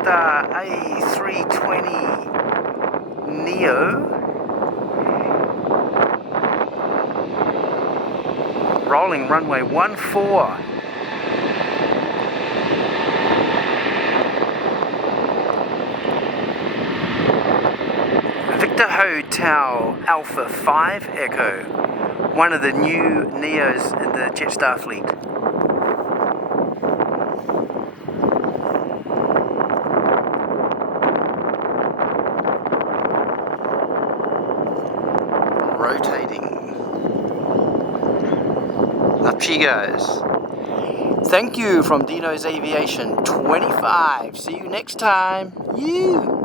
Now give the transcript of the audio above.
JetStar A320-Neo. Rolling runway 14. Victor Hotel Alpha 5 Echo, one of the new Neos in the JetStar fleet. Rotating. Up she goes. Thank you from Dino's Aviation 25. See you next time. You.